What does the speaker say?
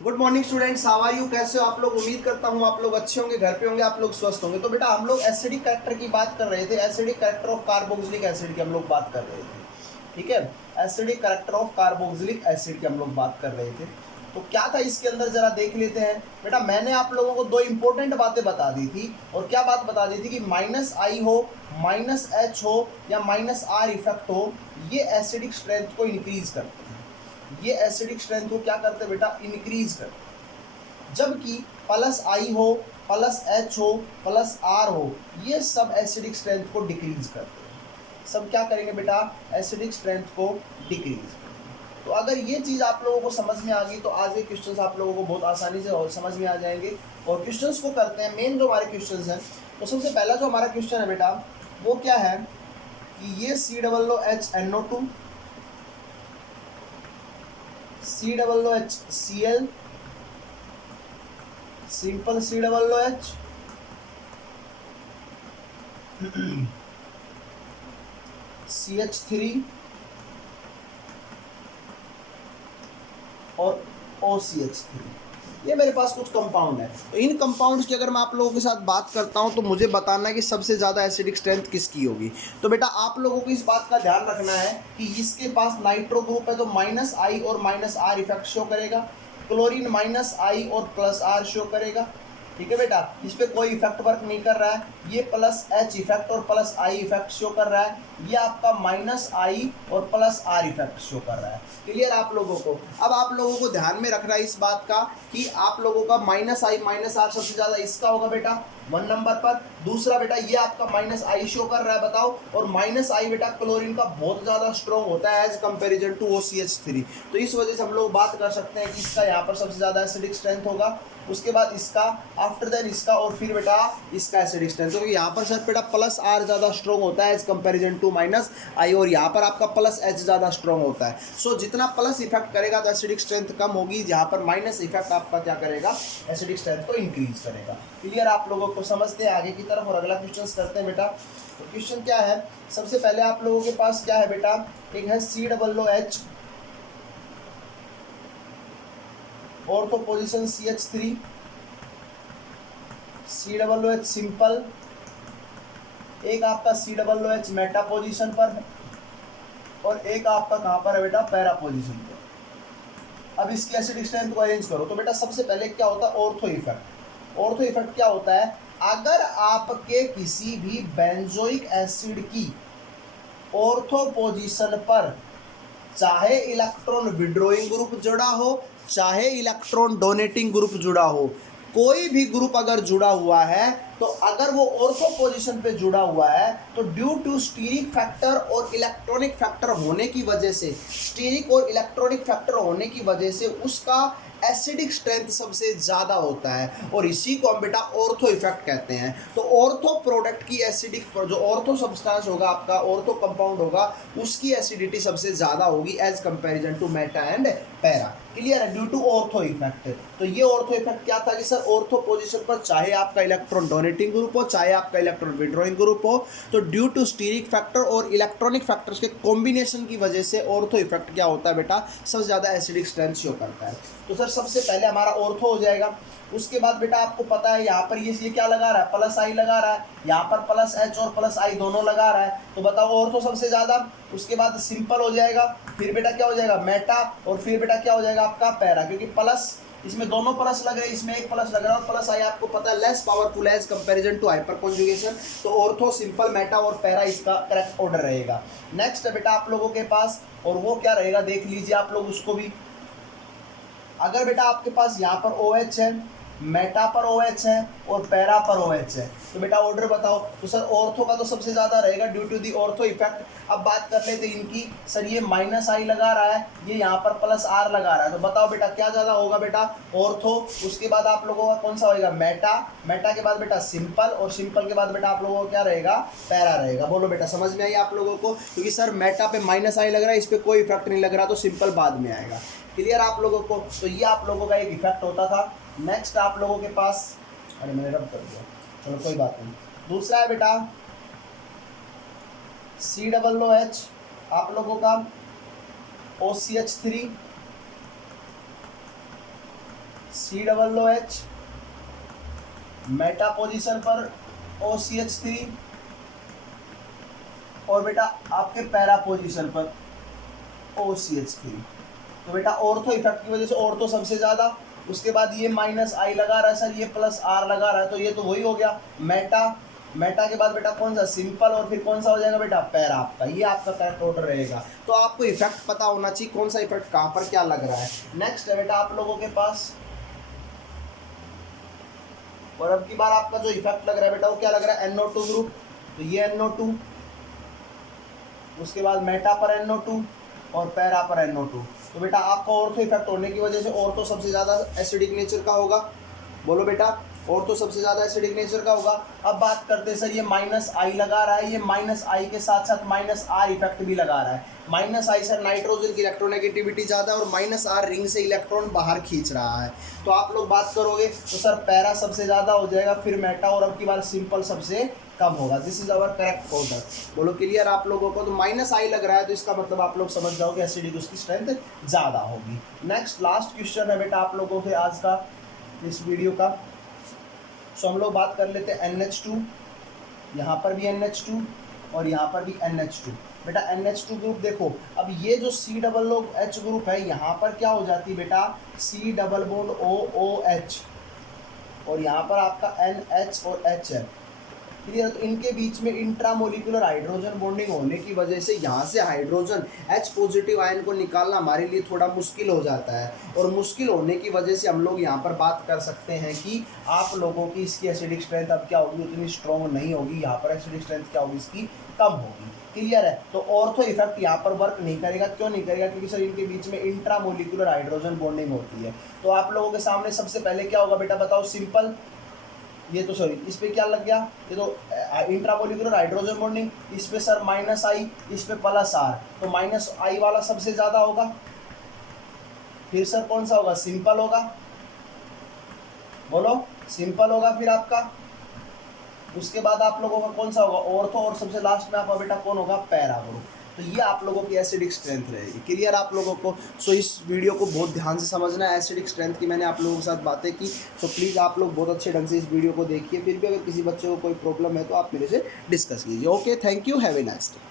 Good morning students, how are you? कैसे हो आप लोग? उम्मीद करता हूँ आप लोग अच्छे होंगे, घर पे होंगे, आप लोग स्वस्थ होंगे। तो बेटा हम लोग एसिडिक कैरेक्टर की बात कर रहे थे, acidic character of carboxylic acid की हम लोग बात कर रहे थे। ठीक है, acidic character of carboxylic acid की हम लोग बात कर रहे थे। तो क्या था इसके अंदर, जरा देख लेते हैं। बेटा मैंने आप लोगों को दो इंपॉर्टेंट बातें बता दी थी। और क्या बात बता दी थी कि माइनस आई हो, माइनस एच हो या माइनस आर इफेक्ट हो, ये एसिडिक स्ट्रेंथ को इंक्रीज करते हैं। ये एसिडिक स्ट्रेंथ को क्या करते हैं बेटा? इंक्रीज करते हैं। जबकि प्लस आई हो, प्लस एच हो, प्लस आर हो, ये सब एसिडिक स्ट्रेंथ को डिक्रीज करते हैं। सब क्या करेंगे बेटा? एसिडिक स्ट्रेंथ को डिक्रीज। तो अगर ये चीज़ आप लोगों को समझ में आ गई तो आज के क्वेश्चंस आप लोगों को बहुत आसानी से और समझ में आ जाएंगे। और क्वेश्चंस को करते हैं। मेन जो हमारे क्वेश्चंस हैं, तो सबसे पहला जो हमारा क्वेश्चन है बेटा वो क्या है कि ये COOH NO2, COOHCl, simple COOH, CH3 और OCH3, ये मेरे पास कुछ कंपाउंड है। तो इन कंपाउंड्स की अगर मैं आप लोगों के साथ बात करता हूं तो मुझे बताना है कि सबसे ज़्यादा एसिडिक स्ट्रेंथ किसकी होगी। तो बेटा आप लोगों को इस बात का ध्यान रखना है कि इसके पास नाइट्रो ग्रुप है तो माइनस आई और माइनस आर इफेक्ट शो करेगा। क्लोरीन माइनस आई और प्लस आर शो करेगा। ठीक है बेटा, इस पर कोई इफेक्ट वर्क नहीं कर रहा है। ये प्लस एच इफेक्ट और प्लस आई इफेक्ट शो कर रहा है। ये आपका माइनस आई और प्लस आर इफेक्ट शो कर रहा है। क्लियर आप लोगों को? अब आप लोगों को ध्यान में रखना है इस बात का कि आप लोगों का माइनस आई माइनस आर सबसे ज्यादा इसका होगा बेटा 1 नंबर पर। दूसरा बेटा ये आपका माइनस आई शो कर रहा है, बताओ। और माइनस आई बेटा क्लोरीन का बहुत ज्यादा स्ट्रॉन्ग होता है एज कंपेरिजन टू OCH3। तो इस वजह से हम लोग बात कर सकते हैं कि इसका यहाँ पर सबसे ज्यादा एसिडिक स्ट्रेंथ होगा। उसके बाद इसका, आफ्टर देन इसका, और फिर बेटा इसका एसिडिक स्ट्रेंथ। तो यहाँ पर सर बेटा प्लस आर ज़्यादा स्ट्रॉन्ग होता है एज कंपैरिजन टू माइनस आई, और यहाँ पर आपका प्लस एच ज़्यादा स्ट्रॉन्ग होता है। सो जितना प्लस इफेक्ट करेगा तो एसिडिक स्ट्रेंथ कम होगी, जहाँ पर माइनस इफेक्ट आपका क्या करेगा? एसिडिक स्ट्रेंथ को इंक्रीज करेगा। क्लियर आप लोगों को? समझते हैं आगे की तरफ और अगला क्वेश्चन करते हैं बेटा। तो क्वेश्चन क्या है? सबसे पहले आप लोगों के पास क्या है बेटा? एक है COOH, ortho position CH3, COOH simple, एक आपका COOH मेटा पोजीशन पर है और एक आपका कहाँ पर है बेटा? पैरा पोजीशन पर। अब इसकी एसिडिक स्ट्रेंथ को अरेंज करो। तो बेटा सबसे पहले क्या होता है? Ortho effect. ऑर्थो इफेक्ट क्या होता है? अगर आपके किसी भी बेंजोइक एसिड की ऑर्थो पोजीशन पर चाहे इलेक्ट्रॉन विड्रॉइंग ग्रुप जुड़ा हो, चाहे इलेक्ट्रॉन डोनेटिंग ग्रुप जुड़ा हो, कोई भी ग्रुप अगर जुड़ा हुआ है, तो अगर वो ऑर्थो पोजीशन पे जुड़ा हुआ है तो ड्यू टू स्टीरिक फैक्टर और इलेक्ट्रॉनिक फैक्टर होने की वजह से, स्टीरिक और इलेक्ट्रॉनिक फैक्टर होने की वजह से उसका एसिडिक स्ट्रेंथ सबसे ज़्यादा होता है। और इसी को हम बेटा ऑर्थो इफेक्ट कहते हैं। तो ऑर्थो प्रोडक्ट की एसिडिक, जो ऑर्थो सब्सटेंस होगा आपका, ऑर्थो कंपाउंड होगा, उसकी एसिडिटी सबसे ज़्यादा होगी as comparison to meta and para. Clear है? Due to ortho effect. तो ये ऑर्थो इफेक्ट क्या था कि सर ऑर्थो पोजीशन पर चाहे आपका इलेक्ट्रॉन डोनेटिंग ग्रुप हो, चाहे आपका इलेक्ट्रॉन विड्रॉइंग ग्रुप हो, तो ड्यू टू स्टीरिक फैक्टर और इलेक्ट्रॉनिक फैक्टर्स के कॉम्बिनेशन की वजह से ऑर्थो इफेक्ट क्या होता है बेटा? सबसे ज़्यादा एसिडिक स्ट्रेंथ शो करता है। तो सर सबसे पहले हमारा ऑर्थो हो जाएगा। उसके बाद बेटा आपको पता है यहाँ पर ये क्या लगा रहा है? प्लस आई लगा रहा है। यहाँ पर प्लस एच और प्लस आई दोनों लगा रहा है। तो बताओ ऑर्थो सबसे ज्यादा। उसके बाद सिंपल हो जाएगा, फिर बेटा क्या हो जाएगा? मेटा, और फिर बेटा क्या हो जाएगा आपका? पैरा, क्योंकि प्लस इसमें दोनों प्लस लग रहे हैं, इसमें एक प्लस लग रहा है। और प्लस आई आपको पता है less powerful as comparison to hyper conjugation. तो ऑर्थो, सिंपल, मेटा और पैरा इसका करेक्ट ऑर्डर रहेगा। नेक्स्ट है बेटा आप लोगों के पास, और वो क्या रहेगा देख लीजिए आप लोग उसको भी। अगर बेटा आपके पास यहाँ पर OH है, मेटा पर OH है और पैरा पर OH है, तो बेटा ऑर्डर बताओ। तो सर ऑर्थो का तो सबसे ज़्यादा रहेगा due to the ortho effect. अब बात कर लेते इनकी। सर ये माइनस आई लगा रहा है, ये यहाँ पर प्लस आर लगा रहा है, तो बताओ बेटा क्या ज़्यादा होगा बेटा? ऑर्थो। उसके बाद आप लोगों का कौन सा होगा? मेटा। मेटा के बाद बेटा सिंपल, और सिंपल के बाद बेटा आप लोगों को क्या रहेगा? पैरा रहेगा। बोलो बेटा समझ में आई आप लोगों को? क्योंकि सर मेटा पे माइनस आई लग रहा है, इस पर कोई इफेक्ट नहीं लग रहा, तो सिंपल बाद में आएगा। क्लियर आप लोगों को? तो ये आप लोगों का एक इफेक्ट होता था। नेक्स्ट आप लोगों के पास, अरे मैंने रब कर दिया, चलो कोई बात नहीं। दूसरा है बेटा COOH आप लोगों का OCH3, COOH, मेटा पोजीशन पर OCH3, और बेटा आपके पैरा पोजीशन पर OCH3। तो बेटा ऑर्थो इफेक्ट की वजह से ऑर्थो सबसे ज़्यादा, उसके बाद ये -I लगा रहा है सर, ये +R लगा रहा है, तो ये तो वही हो गया मेटा। मेटा के बाद बेटा कौन सा, सिंपल, और फिर कौन सा हो जाएगा बेटा, पैरा आपका। ये आपका करेक्ट ऑर्डर रहेगा। तो आपको इफेक्ट पता होना चाहिए कौन सा इफेक्ट कहाँ पर क्या लग रहा है। नेक्स्ट है बेटा आप लोगों के पास, और अब की बार आपका जो इफेक्ट लग रहा है बेटा वो क्या लग रहा है, NO2 ग्रुप। तो ये NO2, उसके बाद मेटा पर NO2 और पैरा पर NO2। तो बेटा आपका ऑर्थो इफेक्ट होने की वजह से ऑर्थो सबसे ज़्यादा एसिडिक नेचर का होगा। बोलो बेटा, ऑर्थो सबसे ज़्यादा एसिडिक नेचर का होगा। अब बात करते हैं सर, ये -I लगा रहा है, ये -I के साथ साथ -R इफेक्ट भी लगा रहा है। -I सर नाइट्रोजन की इलेक्ट्रोनेगेटिविटी ज़्यादा और -R रिंग से इलेक्ट्रॉन बाहर खींच रहा है। तो आप लोग बात करोगे तो सर पैरा सबसे ज़्यादा हो जाएगा, फिर मेटा, और अब की बार सिंपल सबसे कम होगा। This is our correct order. बोलो क्लियर आप लोगों को। तो -I लग रहा है तो इसका मतलब आप लोग समझ जाओगे एसिडिक उसकी स्ट्रेंथ ज़्यादा होगी। नेक्स्ट लास्ट क्वेश्चन है बेटा आप लोगों के आज का इस वीडियो का। सो हम लोग बात कर लेते हैं NH2, यहाँ पर भी NH2 और यहाँ पर भी NH2। बेटा NH2 ग्रुप देखो, अब ये जो COOH ग्रुप है यहाँ पर क्या हो जाती है बेटा, C डबल बॉन्ड OOH, और यहाँ पर आपका NH और H है। क्लियर। तो इनके बीच में इंट्रामोलिकुलर हाइड्रोजन बॉन्डिंग होने की वजह से यहाँ से हाइड्रोजन H पॉजिटिव आयन को निकालना हमारे लिए थोड़ा मुश्किल हो जाता है, और मुश्किल होने की वजह से हम लोग यहाँ पर बात कर सकते हैं कि आप लोगों की इसकी एसिडिक स्ट्रेंथ अब क्या होगी, उतनी स्ट्रॉन्ग नहीं होगी। यहाँ पर एसिडिक स्ट्रेंथ क्या होगी, इसकी कम होगी। क्लियर है। तो ऑर्थो इफेक्ट यहाँ पर वर्क नहीं करेगा। क्यों नहीं करेगा, क्योंकि सर इनके बीच में इंट्रामोलिकुलर हाइड्रोजन बॉन्डिंग होती है। तो आप लोगों के सामने सबसे पहले क्या होगा बेटा बताओ, सिंपल, ये तो सॉरी इस पे क्या लग गया, ये तो इंट्रामोलिकुलर हाइड्रोजन बॉन्डिंग, इस पे सर -I, इस पे +R, तो -I वाला सबसे ज़्यादा होगा। फिर सर कौन सा होगा, सिंपल होगा। बोलो सिंपल होगा फिर आपका। उसके बाद आप लोगों का कौन सा होगा, ऑर्थो, और सबसे लास्ट में आपका बेटा कौन होगा, पैरा ग्रुप। तो ये आप लोगों की एसिडिक स्ट्रेंथ रहेगी। क्लियर आप लोगों को। सो इस वीडियो को बहुत ध्यान से समझना है। एसिडिक स्ट्रेंथ की मैंने आप लोगों के साथ बातें की। सो प्लीज़ आप लोग बहुत अच्छे ढंग से इस वीडियो को देखिए। फिर भी अगर किसी बच्चे को कोई प्रॉब्लम है तो आप मेरे से डिस्कस कीजिए। Okay, thank you, have a nice day.